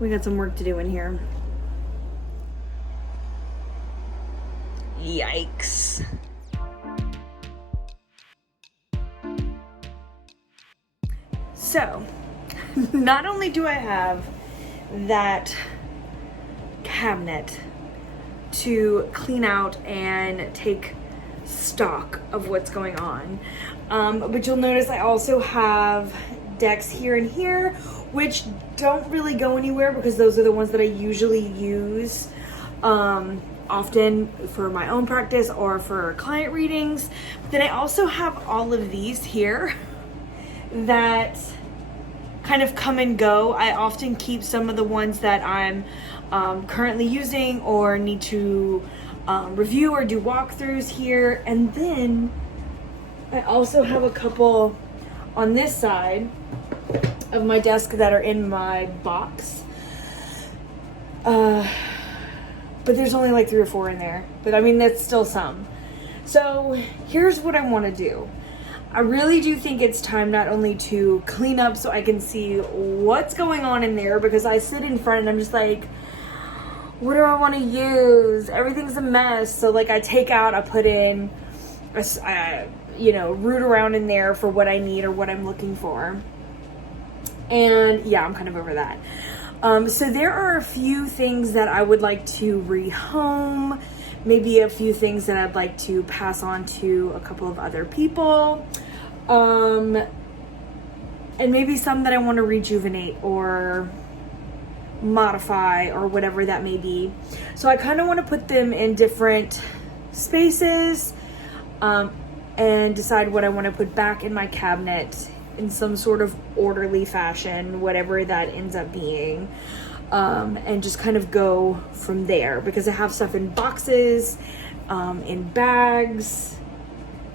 We got some work to do in here. Yikes. So, not only do I have that cabinet to clean out and take stock of what's going on, but you'll notice I also have decks here and here, which don't really go anywhere because those are the ones that I usually use often for my own practice or for client readings. But then I also have all of these here that kind of come and go. I often keep some of the ones that I'm currently using or need to review or do walkthroughs here. And then I also have a couple on this side of my desk that are in my box. But there's only like 3 or 4 in there. But I mean, that's still some. So here's what I want to do. I really do think it's time not only to clean up so I can see what's going on in there, because I sit in front and I'm just like, what do I want to use? Everything's a mess. So like I take out, I put in, root around in there for what I need or what I'm looking for. And yeah, I'm kind of over that. So there are a few things that I would like to rehome, maybe a few things that I'd like to pass on to a couple of other people, and maybe some that I want to rejuvenate or modify or whatever that may be. So I kind of want to put them in different spaces, and decide what I want to put back in my cabinet in some sort of orderly fashion, whatever that ends up being, and just kind of go from there, because I have stuff in boxes, in bags,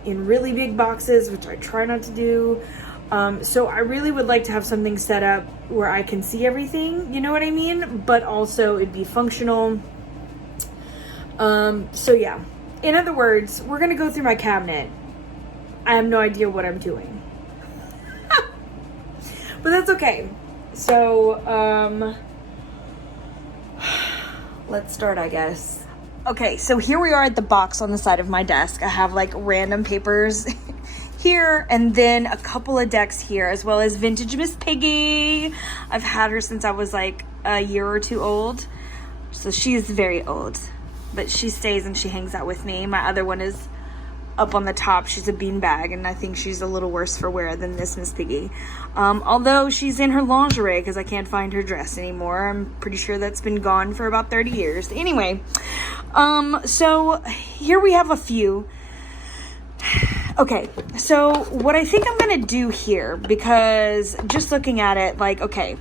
in really big boxes, which I try not to do. So I really would like to have something set up where I can see everything, you know what I mean? But also it'd be functional. So yeah, in other words, we're gonna go through my cabinet. I have no idea what I'm doing. But that's okay. So, let's start, I guess. Okay, so here we are at the box on the side of my desk. I have like random papers here, and then a couple of decks here, as well as vintage Miss Piggy. I've had her since I was like a year or 2 old. So she's very old, but she stays and she hangs out with me. My other one is up on the top. She's a beanbag, and I think she's a little worse for wear than this Miss Piggy. Although she's in her lingerie because I can't find her dress anymore. I'm pretty sure that's been gone for about 30 years. Anyway, so here we have a few. Okay, so what I think I'm gonna do here, because just looking at it, like, okay,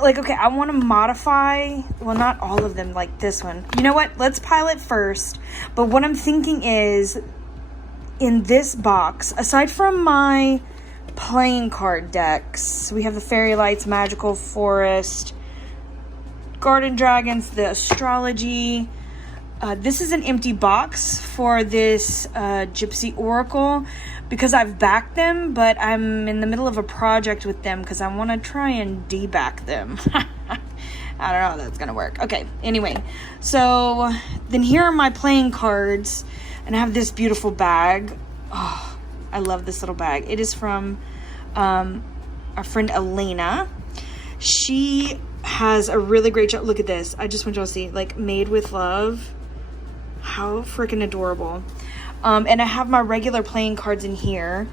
I want to modify, well, not all of them, like this one. You know what? Let's pile it first. But what I'm thinking is, in this box, aside from my playing card decks, we have the Fairy Lights, Magical Forest, Garden Dragons, the Astrology. This is an empty box for this Gypsy Oracle, because I've backed them, but I'm in the middle of a project with them because I want to try and deback them. I don't know how that's going to work. Okay, anyway. So then here are my playing cards, and I have this beautiful bag. Oh, I love this little bag. It is from our friend Elena. She has a really great job. Look at this. I just want y'all to see, like, made with love. How freaking adorable. And I have my regular playing cards in here.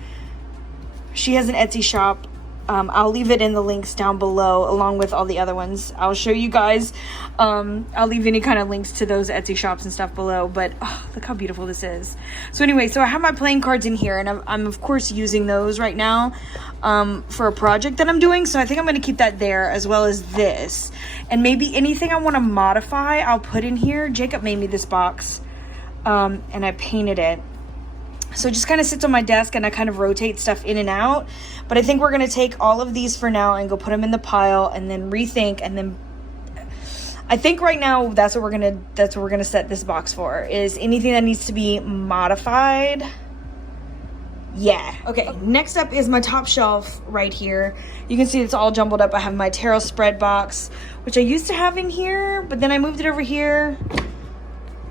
She has an Etsy shop. I'll leave it in the links down below, along with all the other ones. I'll show you guys. I'll leave any kind of links to those Etsy shops and stuff below. But oh, look how beautiful this is. So anyway, so I have my playing cards in here, and I'm of course using those right now for a project that I'm doing. So I think I'm going to keep that there, as well as this. And maybe anything I want to modify, I'll put in here. Jacob made me this box, and I painted it. So it just kind of sits on my desk, and I kind of rotate stuff in and out. But I think we're going to take all of these for now and go put them in the pile, and then rethink. And then I think right now that's what we're gonna set this box for, is anything that needs to be modified. Yeah. Okay, next up is my top shelf right here. You can see it's all jumbled up. I have my tarot spread box, which I used to have in here, but then I moved it over here,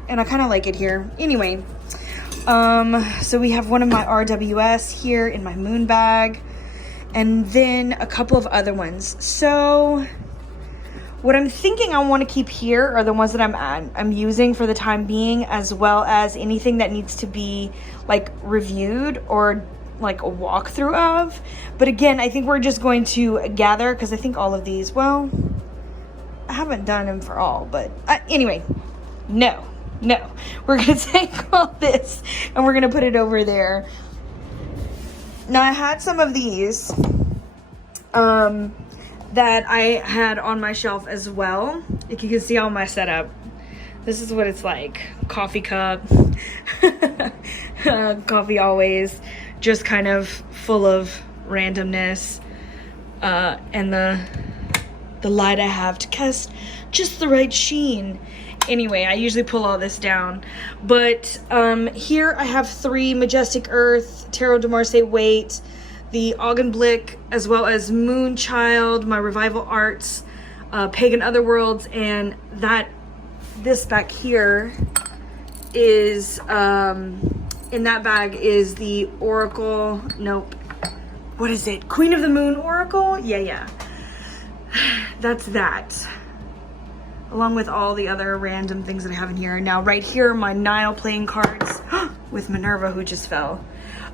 and I kind of like it here. Anyway, so we have one of my RWS here in my moon bag, and then a couple of other ones. So what I'm thinking I want to keep here are the ones that I'm using for the time being, as well as anything that needs to be like reviewed or like a walkthrough of. But again, I think we're just going to gather, because I think all of these, well, I haven't done them for all, but anyway, no, we're gonna take all this and we're gonna put it over there. Now, I had some of these that I had on my shelf as well. If you can see all my setup, this is what it's like. Coffee cup, coffee always, just kind of full of randomness, and the light I have to cast just the right sheen. Anyway, I usually pull all this down, but here I have 3 Majestic Earth, Tarot de Marseille Weight, the Augenblick, as well as Moonchild, my Revival Arts, Pagan Otherworlds, and this back here is, in that bag is the Oracle, nope, what is it? Queen of the Moon Oracle? Yeah. That's that. Along with all the other random things that I have in here. Now, right here are my Nile playing cards with Minerva, who just fell.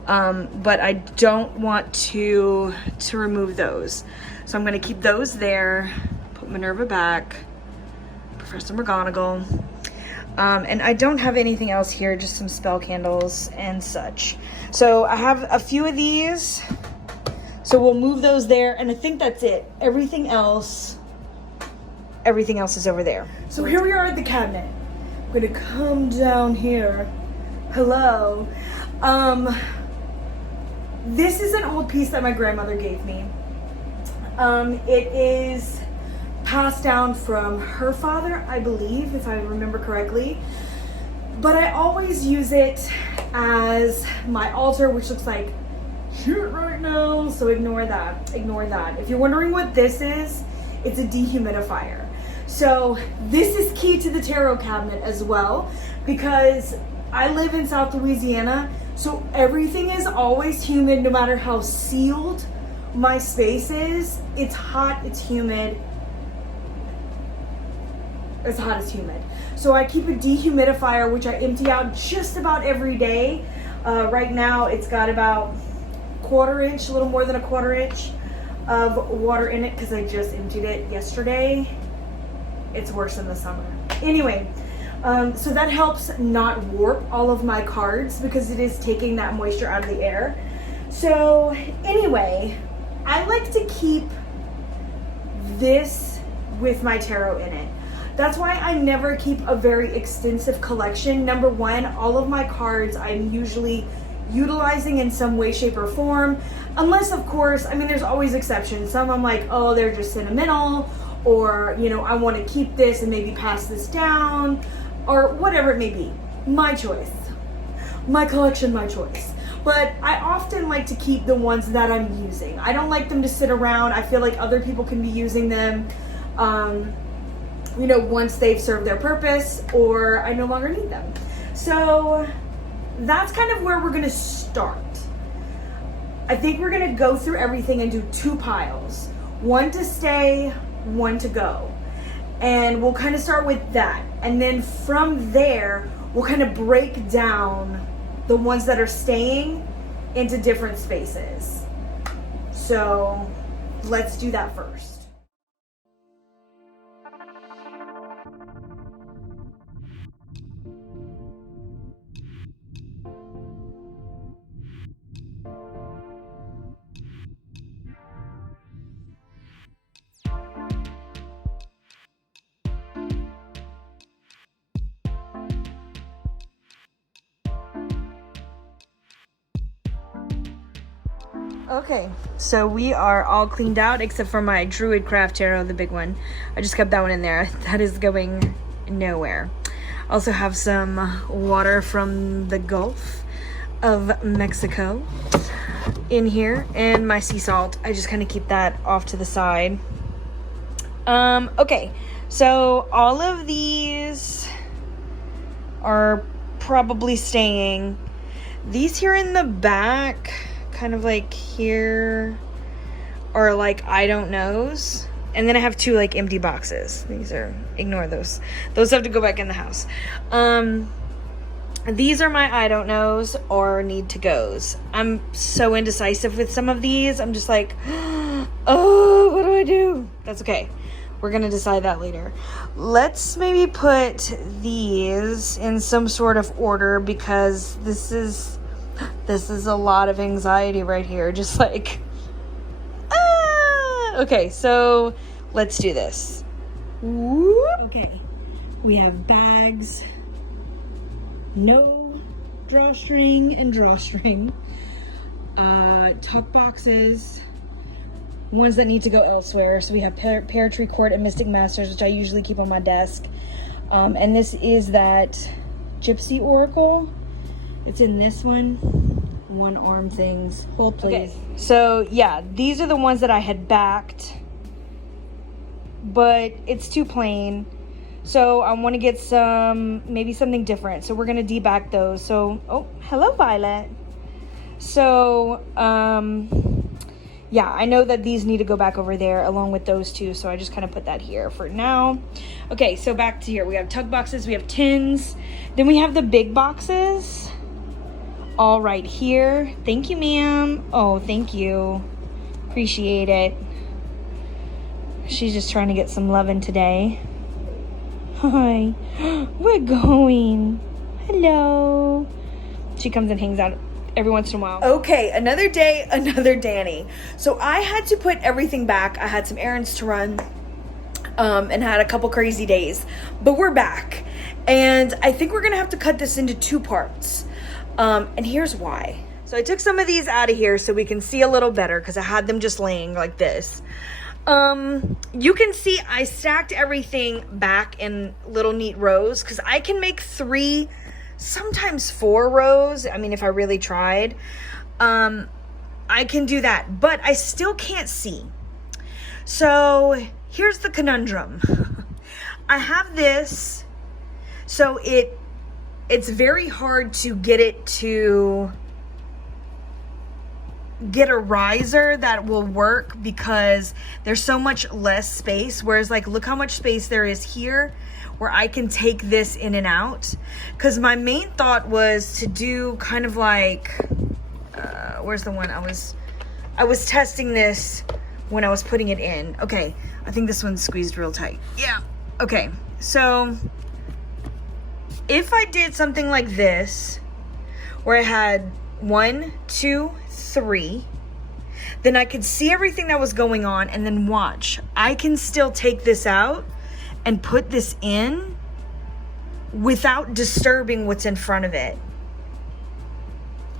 But I don't want to remove those. So I'm going to keep those there, put Minerva back, Professor McGonagall. And I don't have anything else here, just some spell candles and such. So I have a few of these. So we'll move those there, and I think that's it. Everything else is over there. So here we are at the cabinet. I'm gonna come down here. Hello. This is an old piece that my grandmother gave me. It is passed down from her father, I believe, if I remember correctly. But I always use it as my altar, which looks like shit right now, so ignore that. If you're wondering what this is, it's a dehumidifier. So this is key to the tarot cabinet as well, because I live in South Louisiana, so everything is always humid no matter how sealed my space is. It's hot, it's humid. As hot as humid. So I keep a dehumidifier, which I empty out just about every day. Right now it's got about a little more than a quarter inch of water in it, because I just emptied it yesterday. It's worse in the summer. Anyway, so that helps not warp all of my cards, because it is taking that moisture out of the air. So anyway, I like to keep this with my tarot in it. That's why I never keep a very extensive collection. Number one, all of my cards I'm usually utilizing in some way, shape, or form. Unless, of course, I mean, there's always exceptions. Some I'm like, oh, they're just sentimental, or, you know, I want to keep this and maybe pass this down, or whatever it may be. My choice. My collection, my choice. But I often like to keep the ones that I'm using. I don't like them to sit around. I feel like other people can be using them, you know, once they've served their purpose, or I no longer need them. So that's kind of where we're gonna start. I think we're gonna go through everything and do 2 piles. One to stay, one to go. And we'll kind of start with that. And then from there, we'll kind of break down the ones that are staying into different spaces. So let's do that first. Okay, so we are all cleaned out except for my Druid Craft Tarot, the big one. I just kept that one in there. That is going nowhere. Also have some water from the Gulf of Mexico in here, and my sea salt. I just kind of keep that off to the side. Okay, so all of these are probably staying. These here in the back, kind of like here, are like I don't knows. And then I have two like empty boxes. These are, ignore those. Those have to go back in the house. These are my I don't knows or need to goes. I'm so indecisive with some of these. I'm just like, oh, what do I do? That's okay. We're gonna decide that later. Let's maybe put these in some sort of order because this is a lot of anxiety right here. Just like, okay, so let's do this. Okay, we have bags, no drawstring and drawstring, tuck boxes, ones that need to go elsewhere. So we have Pear, Tree Court, and Mystic Masters, which I usually keep on my desk. And this is that Gypsy Oracle. It's in this one arm things. Hold please. Okay, so yeah, these are the ones that I had backed, but it's too plain. So I want to get maybe something different. So we're gonna deback those. So, oh, hello Violet. So, yeah, I know that these need to go back over there along with those two. So I just kind of put that here for now. Okay, so back to here. We have tug boxes, we have tins. Then we have the big boxes. All right here. Thank you, ma'am. Oh, thank you. Appreciate it. She's just trying to get some loving today. Hi. We're going. Hello. She comes and hangs out every once in a while. Okay, another day, another Dani. So I had to put everything back. I had some errands to run and had a couple crazy days. But we're back. And I think we're going to have to cut this into 2 parts. And here's why. So I took some of these out of here so we can see a little better because I had them just laying like this. You can see I stacked everything back in little neat rows because I can make 3, sometimes 4 rows. I mean, if I really tried, I can do that, but I still can't see. So here's the conundrum. I have this, so it's very hard to get it to get a riser that will work because there's so much less space. Whereas like, look how much space there is here where I can take this in and out. Cause my main thought was to do kind of like, where's the one I was testing this when I was putting it in. Okay. I think this one's squeezed real tight. Yeah. Okay. So if I did something like this, where I had 1, 2, 3, then I could see everything that was going on, and then watch. I can still take this out and put this in without disturbing what's in front of it.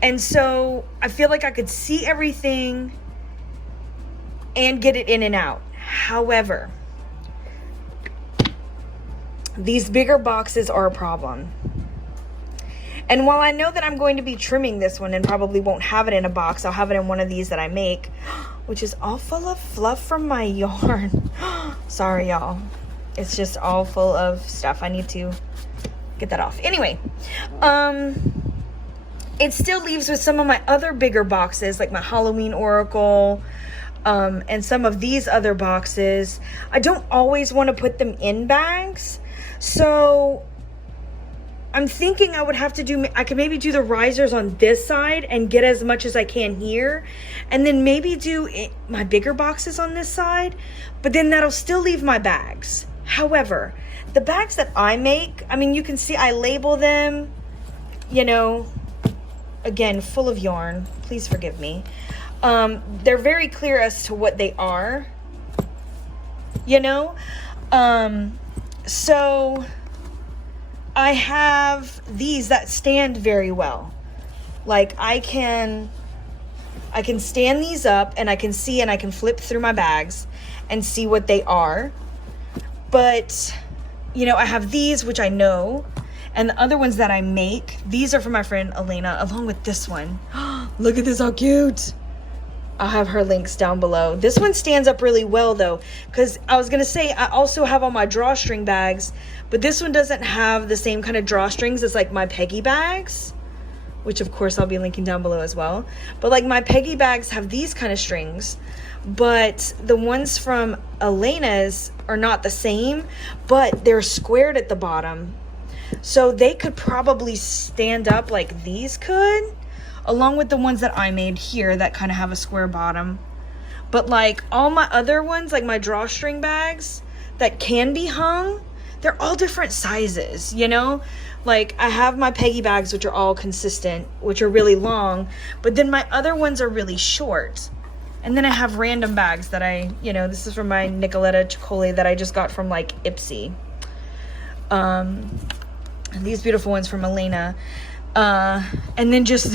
And so I feel like I could see everything and get it in and out. However, these bigger boxes are a problem. And while I know that I'm going to be trimming this one and probably won't have it in a box, I'll have it in one of these that I make, which is all full of fluff from my yarn. Sorry, y'all. It's just all full of stuff. I need to get that off. Anyway, it still leaves with some of my other bigger boxes, like my Halloween Oracle, and some of these other boxes. I don't always want to put them in bags. So I'm thinking I would have to I could maybe do the risers on this side and get as much as I can here. And then maybe do my bigger boxes on this side. But then that'll still leave my bags. However, the bags that I make, I mean, you can see I label them, you know, again, full of yarn. Please forgive me. They're very clear as to what they are, you know. So I have these that stand very well. Like I can I can stand these up and I can see and I can flip through my bags and see what they are. But, you know, I have these, which I know, and the other ones that I make, these are from my friend Elena, along with this one. Look at this, how cute. I'll have her links down below. This one stands up really well though, because I was gonna say I also have all my drawstring bags, but this one doesn't have the same kind of drawstrings as like my Peggy bags, which of course I'll be linking down below as well. But like my Peggy bags have these kind of strings, but the ones from Elena's are not the same, but they're squared at the bottom. So they could probably stand up like these could, along with the ones that I made here that kind of have a square bottom. But like all my other ones, like my drawstring bags that can be hung, they're all different sizes, you know? Like I have my Peggy bags, which are all consistent, which are really long, but then my other ones are really short. And then I have random bags that I, you know, this is from my Nicoletta Ciccole that I just got from like Ipsy. And these beautiful ones from Elena. And then just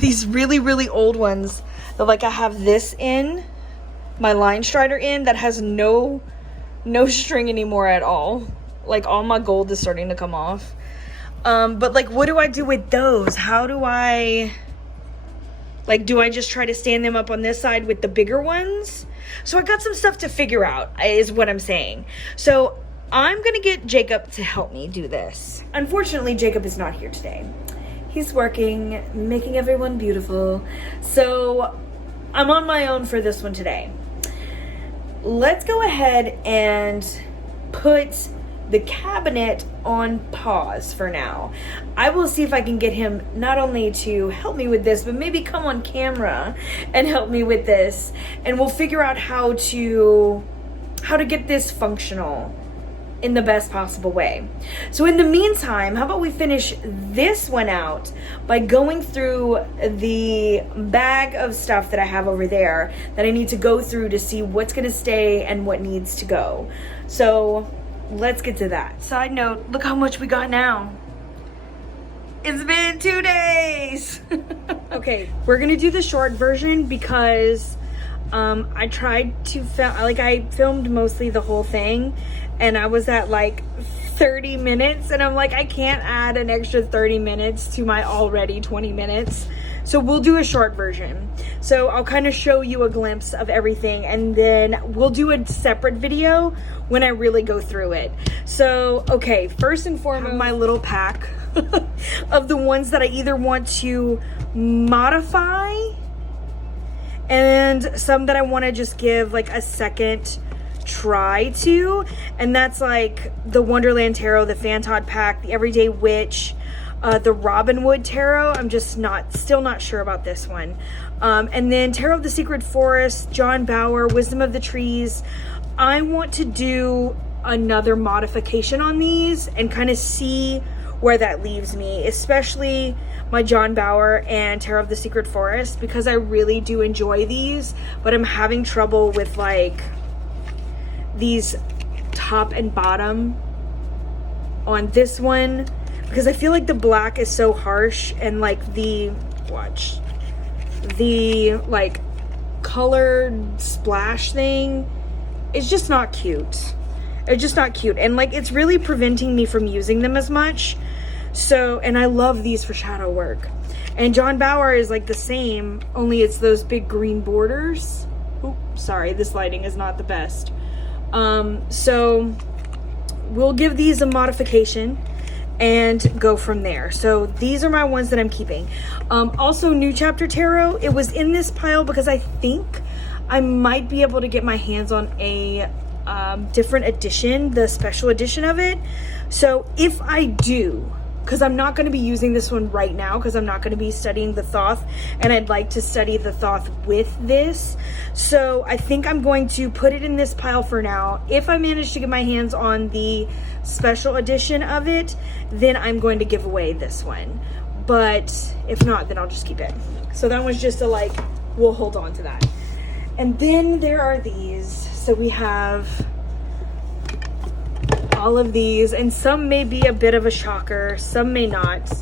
these really, really old ones that like I have this in, my line strider in, that has no string anymore at all. Like all my gold is starting to come off. But like, what do I do with those? How do I, like, do I just try to stand them up on this side with the bigger ones? So I got some stuff to figure out, is what I'm saying. So I'm gonna get Jacob to help me do this. Unfortunately, Jacob is not here today. He's working, making everyone beautiful. So I'm on my own for this one today. Let's go ahead and put the cabinet on pause for now. I will see if I can get him not only to help me with this, but maybe come on camera and help me with this. And we'll figure out how to get this functional in the best possible way. So in the meantime, how about we finish this one out by going through the bag of stuff that I have over there that I need to go through to see what's gonna stay and what needs to go. So let's get to that. Side note, look how much we got now. It's been 2 days. Okay, we're gonna do the short version because I tried to film, like I filmed mostly the whole thing and I was at like 30 minutes and I'm like, I can't add an extra 30 minutes to my already 20 minutes. So we'll do a short version. So I'll kind of show you a glimpse of everything and then we'll do a separate video when I really go through it. So, okay, first and foremost, my little pack of the ones that I either want to modify and some that I want to just give like a second try to, and that's like the Wonderland Tarot, the Fantod pack, the Everyday Witch, the Robin Wood Tarot. I'm just still not sure about this one. And then Tarot of the Secret Forest, John Bower, Wisdom of the Trees. I want to do another modification on these and kind of see where that leaves me, especially my John Bower and Tarot of the Secret Forest, because I really do enjoy these, but I'm having trouble with like these top and bottom on this one because I feel like the black is so harsh and like the like colored splash thing is just not cute. It's just not cute, and like it's really preventing me from using them as much. So, and I love these for shadow work. And John Bower is like the same, only it's those big green borders. Oops, sorry, this lighting is not the best. So we'll give these a modification and go from there. So these are my ones that I'm keeping. Also New Chapter Tarot, it was in this pile because I think I might be able to get my hands on a different edition, the special edition of it. So if I do, because I'm not going to be using this one right now because I'm not going to be studying the Thoth, and I'd like to study the Thoth with this. So I think I'm going to put it in this pile for now. If I manage to get my hands on the special edition of it, then I'm going to give away this one. But if not, then I'll just keep it. So that one's just a like, we'll hold on to that. And then there are these. So we have all of these, and some may be a bit of a shocker, some may not.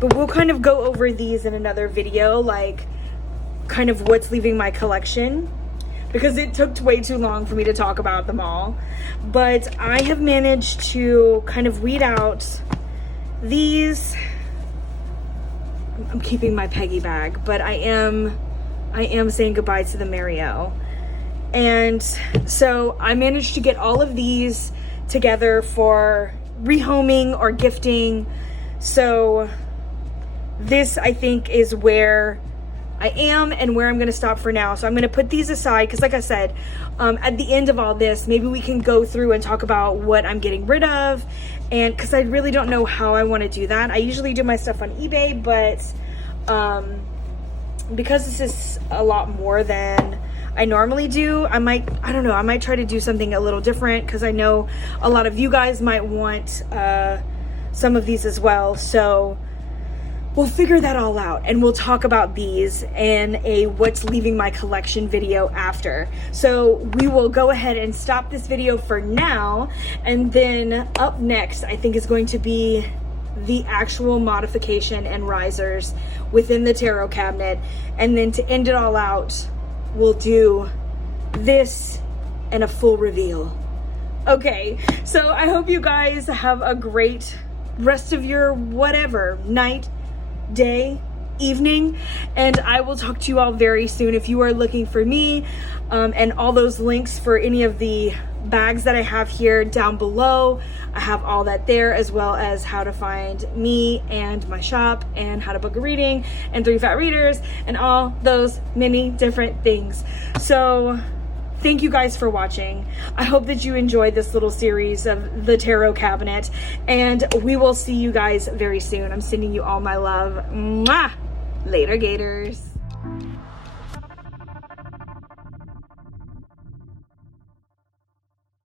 But we'll kind of go over these in another video, like kind of what's leaving my collection, because it took way too long for me to talk about them all. But I have managed to kind of weed out these. I'm keeping my Peggy bag, but I am saying goodbye to the Mario. And so I managed to get all of these together for rehoming or gifting. So this, I think, is where I am and where I'm going to stop for now. So I'm going to put these aside because, like I said, at the end of all this, maybe we can go through and talk about what I'm getting rid of. And because I really don't know how I want to do that. I usually do my stuff on eBay, but because this is a lot more than I normally do, I might try to do something a little different, because I know a lot of you guys might want some of these as well. So we'll figure that all out, and we'll talk about these in a what's leaving my collection video after. So we will go ahead and stop this video for now, and then up next I think is going to be the actual modification and risers within the tarot cabinet. And then to end it all out, we'll do this and a full reveal. Okay, so I hope you guys have a great rest of your whatever, night, day, evening, and I will talk to you all very soon. If you are looking for me and all those links for any of the bags that I have here down below, I have all that there, as well as how to find me and my shop, and how to book a reading, and 3 Fat Readers, and all those many different things. So thank you guys for watching. I hope that you enjoyed this little series of the tarot cabinet, and we will see you guys very soon. I'm sending you all my love. Mwah! Later, Gators.